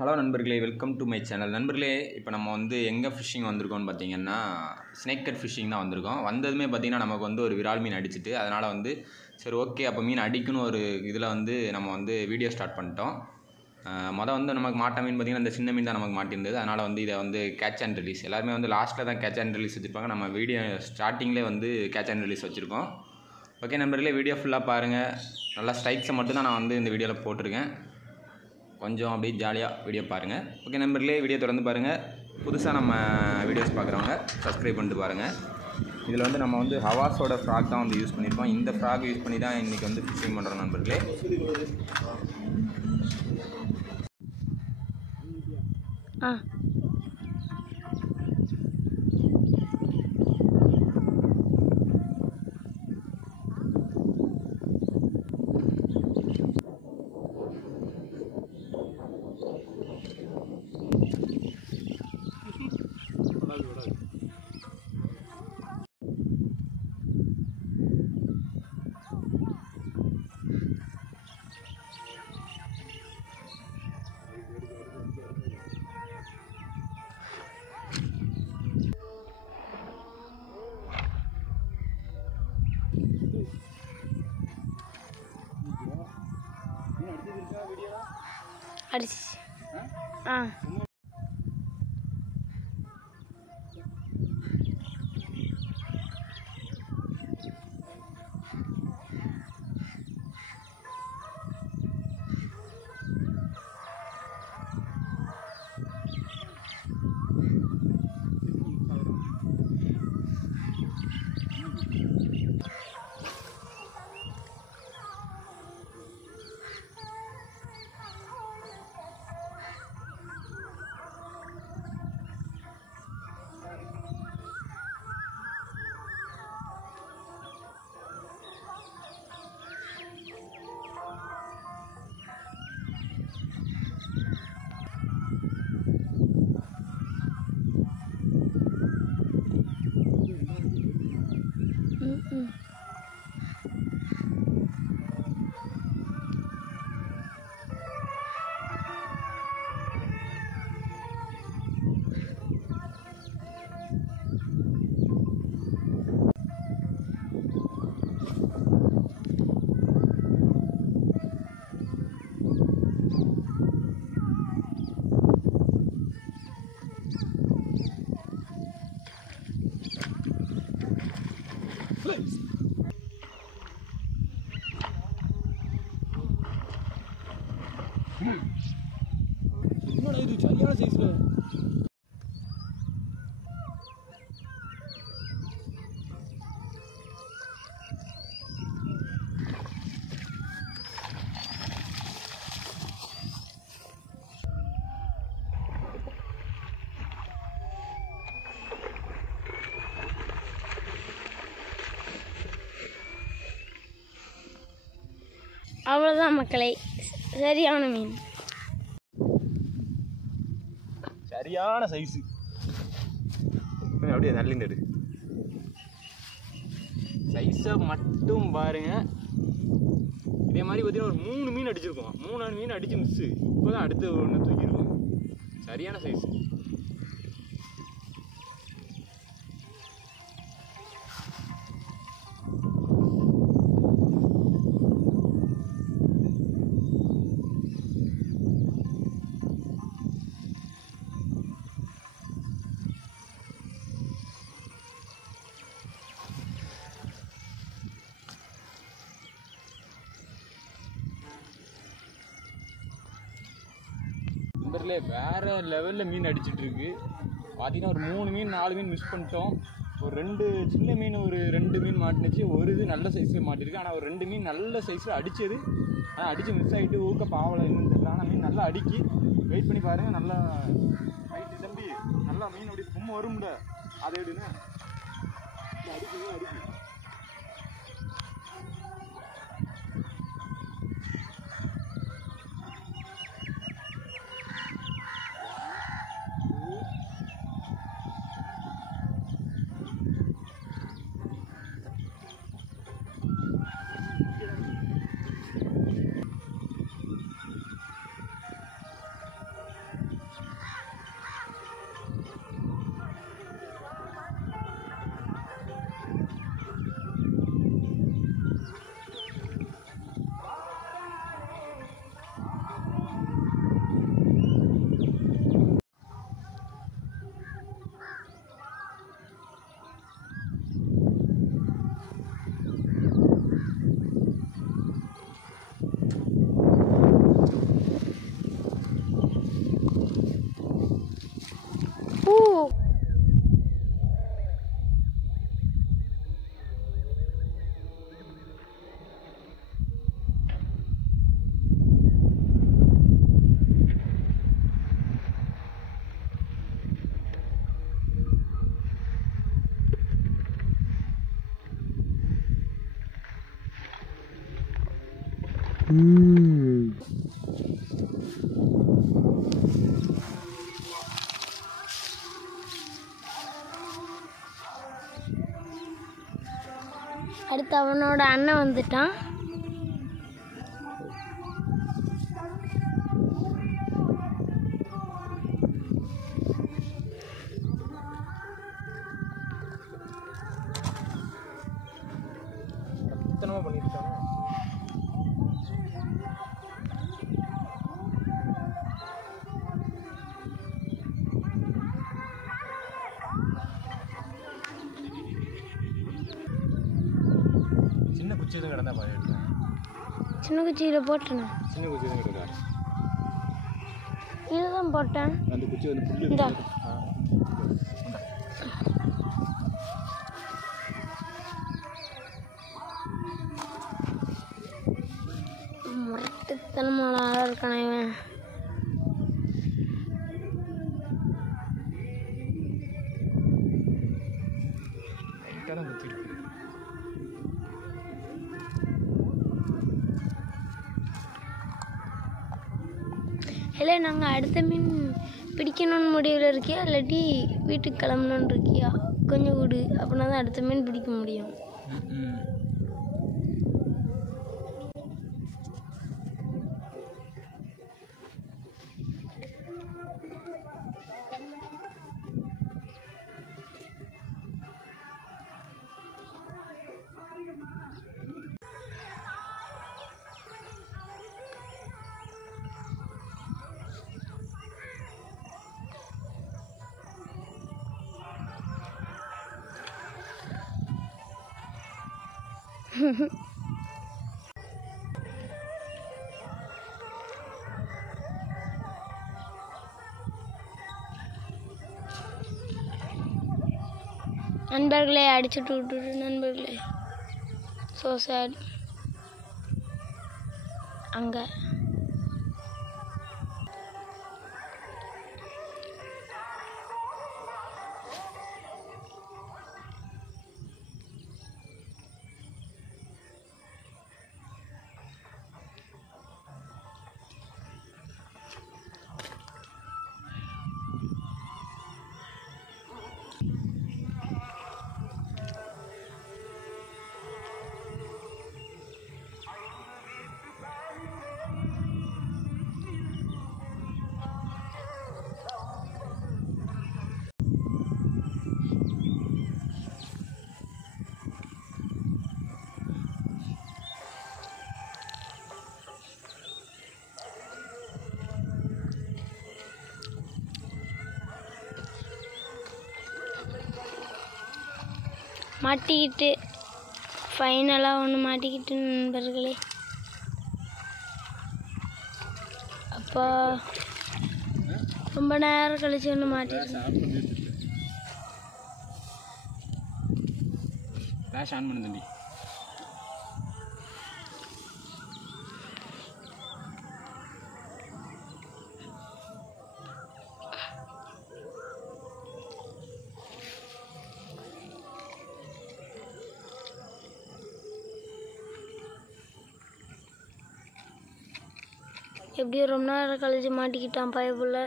Hello நண்பர்களே, welcome to my channel. நண்பர்களே, இப்போ நம்ம எங்கே ஃபிஷ்ஷிங் வந்திருக்கோம்னு பார்த்தீங்கன்னா, ஸ்னேக் கட் ஃபிஷ்ஷிங் தான் வந்திருக்கோம். வந்ததுமே பார்த்தீங்கன்னா நமக்கு ஒரு விரால் மீன் அடிச்சிட்டு, அதனால் சரி ஓகே அப்போ மீன் அடிக்கணும் ஒரு இதில் நம்ம வீடியோ ஸ்டார்ட் பண்ணிட்டோம். நமக்கு மாட்ட மீன் பார்த்திங்கன்னா இந்த சின்ன மீன் தான் நமக்கு மாட்டியிருந்தது. அதனால் இதை கேட்ச் அண்ட் ரிலீஸ் எல்லாருமே லாஸ்ட்டில் தான் கேட்ச் அண்ட் ரிலீஸ் வச்சுருப்பாங்க. நம்ம வீடியோ ஸ்டார்டிங்லேயே கேட்ச் அண்ட் ரிலீஸ் வச்சுருக்கோம். ஓகே நண்பர்களே, வீடியோ ஃபுல்லாக பாருங்கள். நல்லா ஸ்ட்ரைக்ஸை மட்டும் தான் நான் இந்த வீடியோவில் போட்டிருக்கேன். கொஞ்சம் அப்படியே ஜாலியாக வீடியோ பாருங்கள். ஓகே நண்பர்களே, வீடியோ தொடர்ந்து பாருங்கள். புதுசாக நம்ம வீடியோஸ் பார்க்குறவங்க சப்ஸ்கிரைப் பண்ணிட்டு பாருங்கள். இதில் நம்ம ஹவாஸோட ஃப்ராக் தான் யூஸ் பண்ணியிருக்கோம். இந்த ஃப்ராக் யூஸ் பண்ணி தான் இன்றைக்கி ஃபிஷிங் பண்ணுறோம் நண்பர்களே. அடிச்சு இது சரியான சைஸ்ல அவ்வளோதான் மக்களே, சரியான மீன், சரியான சைஸ். அப்படியே நல்லிந்தடு சைஸை மட்டும் பாருங்க. இதே மாதிரி பார்த்தீங்கன்னா ஒரு 3 மீன் அடிச்சிருக்கோம். 3 மீன் அடிச்சு மிஸ்ஸு. இப்போதான் அடுத்து ஒன்று தூக்கியிருக்கோம். சரியான சைஸ். நண்பர்களே, வேறு லெவலில் மீன் அடிச்சிட்டு இருக்கு. பார்த்தீங்கன்னா ஒரு 3 மீன் 4 மீன் மிஸ் பண்ணிட்டோம். ஒரு 2 சின்ன மீன் ஒரு 2 மீன் மாட்டினுச்சு. ஒரு இது நல்ல சைஸில் மாட்டிருக்கு. ஆனால் ஒரு 2 மீன் நல்ல சைஸில் அடிச்சது. ஆனால் அடித்து மிஸ் ஆகிட்டு ஊக்க பாவலை என்னன்னு தெரியல. ஆனால் மீன் நல்லா அடிக்கி. வெயிட் பண்ணி பாருங்கள். நல்லா ஹைட்டு தம்பி, நல்லா மீன் அப்படி சும்மா வரும்ல, அதை எடுன்னு அடிக்கணும் அடிக்கணும். அடுத்து அவனோட அண்ணன் வந்துட்டான். எத்தனமா பண்ணிருக்கானே. சின்ன குச்சி எதுவும் கிடந்தா பாரு எடுத்தேன். சின்ன குச்சியில் போட்டேன். சின்ன குச்சி எதுவும் கிடக்கா? இதில் தான் போட்டேன். அந்த குச்சி வந்து புல்லு. இந்தா. முரட்டுத்தனமான ஆளாக இருக்கானே இவன். லைட்டாக தான் குத்தி இருக்கு. இல்லை நாங்கள் அடுத்த மீன் பிடிக்கணும்னு முடிவில் இருக்கியா இல்லாட்டி வீட்டுக்கு கிளம்பணுன்னு இருக்கியா? கொஞ்சம் விடு, அப்படின்னா தான் அடுத்த மீன் பிடிக்க முடியும். நண்பர்களே அடிச்சுட்டு விட்டுட்டு நண்பர்களே. So sad. அங்கே மாட்டிக்கிட்டு ஃபைனலாக ஒன்று மாட்டிக்கிட்டு நண்பர்களே. அப்போ ரொம்ப நேரம் கழிச்சு ஒன்று மாட்டிட்டு. ஃப்ளாஷ் ஆன் பண்ணு தம்பி. எப்படியோ ரொம்ப நேரம் கழிச்சு மாட்டிக்கிட்டான் பயப்புள்ள.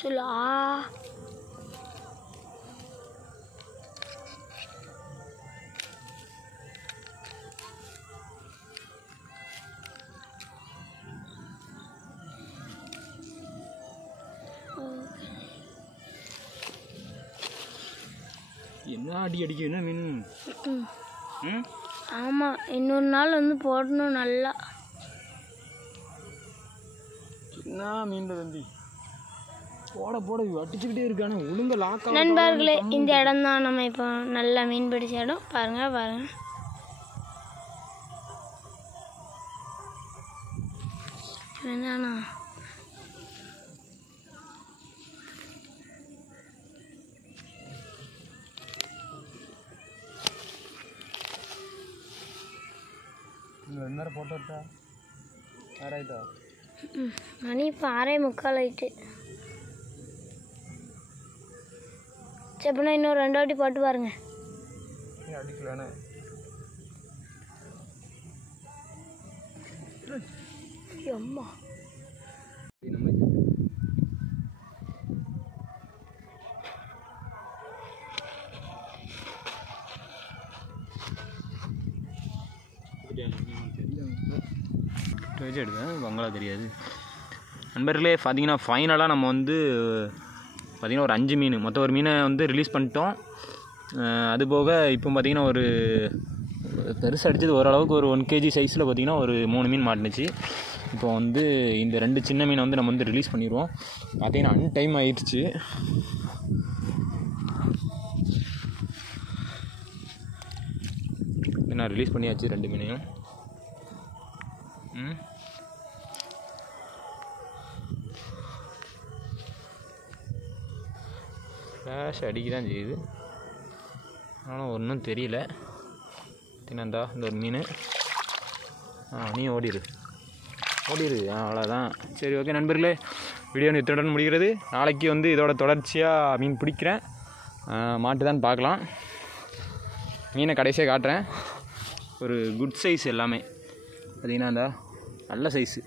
சொல்லு என்ன அடி அடிக்க என்ன மீன்? ஆமாம், இன்னொரு நாள் வந்து போடணும் நல்லா. என்ன மீன் தம்பி போட போட அடிச்சுக்கிட்டே இருக்கானே ஒழுங்க லாக். நண்பர்களே, இந்த இடம் தான் நம்ம இப்போ நல்லா மீன் பிடிச்ச இடம். பாருங்க என்னண்ணா நேரம் போட்டோ ஆராய்தா மணி இப்போ 6:45 ஆயிட்டு. சரி அப்படின்னா இன்னொரு 2 வாட்டி போட்டு பாருங்க. அடிக்கலானே அம்மா வச்சு எடுத்தேன் பங்களா தெரியாது. நண்பர்களே பார்த்தீங்கன்னா ஃபைனலாக நம்ம வந்து பார்த்திங்கன்னா ஒரு 5 மீன் மொத்தம் ஒரு மீனை வந்து ரிலீஸ் பண்ணிட்டோம். அதுபோக இப்போ பார்த்திங்கன்னா ஒரு பெருசு அடித்தது ஓரளவுக்கு ஒரு 1 kg சைஸில் பார்த்திங்கன்னா ஒரு 3 மீன் மாட்டுனுச்சு. இப்போ வந்து இந்த 2 சின்ன மீனை வந்து நம்ம வந்து ரிலீஸ் பண்ணிடுவோம். பார்த்திங்கன்னா அன்டைம் ஆயிடுச்சு. நான் ரிலீஸ் பண்ணியாச்சு 2 மீனையும். ஃப்ளாஷ் அடிக்க தான் செய்யுது, ஆனால் ஒன்றும் தெரியல. தினந்தா இந்த ஒரு மீன் நீ ஓடிடு அவ்வளோதான். சரி ஓகே நண்பர்களே, வீடியோ இத்துடன் முடிகிறது. நாளைக்கு வந்து இதோட தொடர்ச்சியாக மீன் பிடிக்கிறேன். மாட்டு தான் பார்க்கலாம். மீனை கடைசியாக காட்டுறேன். ஒரு குட் சைஸ் எல்லாமே பார்த்திங்கன்னா நல்ல சைஸு.